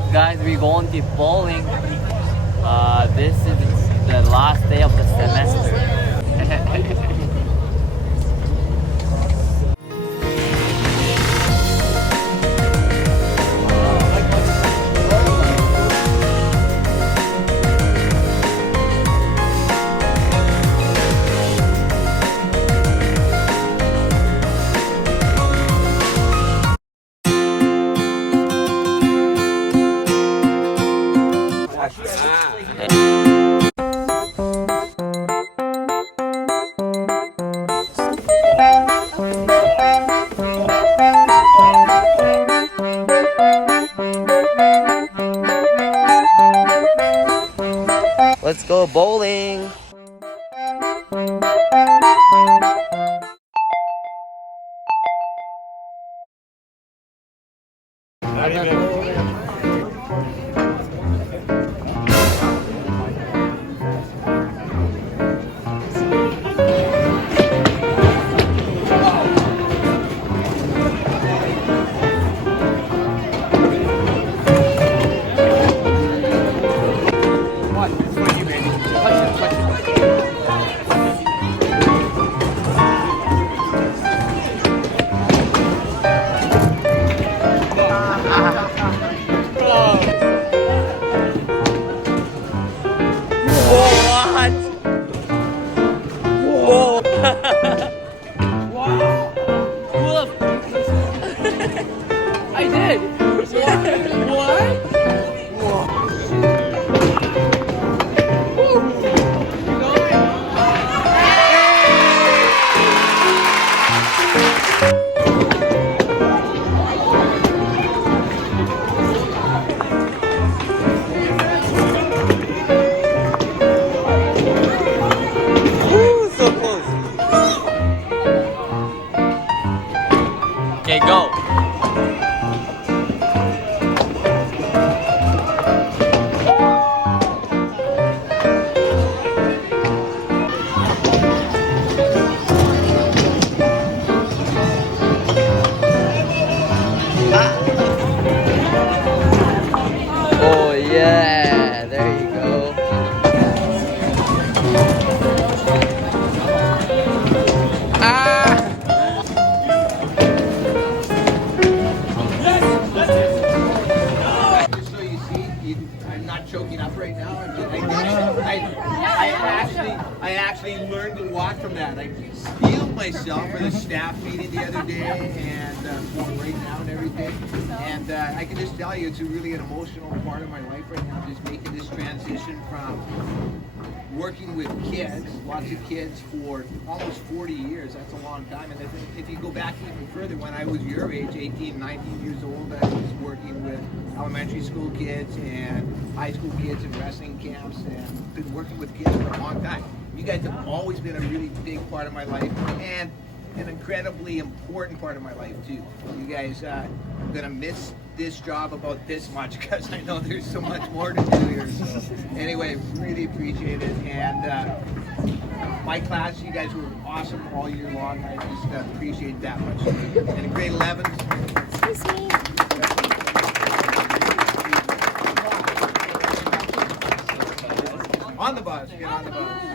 up, guys? We're going to bowling. This is the last day of the semester. Let's go bowling. I did. What? Ooh, so close. Okay, go. Oh yeah, there you go. Just so you see, I'm not choking up right now. I actually learned a lot from that. I steeled myself for the staff meeting the other day and right now and everything. And I can just tell you, it's really an emotional part of my life right now, just making this transition from working with kids, lots of kids for almost 40 years. That's a long time. And if you go back even further, when I was your age, 18, 19 years old, I was working with elementary school kids and high school kids in wrestling camps, and been working with kids for a long time. You guys have always been a really big part of my life and an incredibly important part of my life too. You guys, I'm gonna miss this job about this much because I know there's so much more to do here. So anyway, really appreciate it. And my class, you guys were awesome all year long. I just appreciate that much. And in grade 11. Excuse me. On the bus, get on the bus.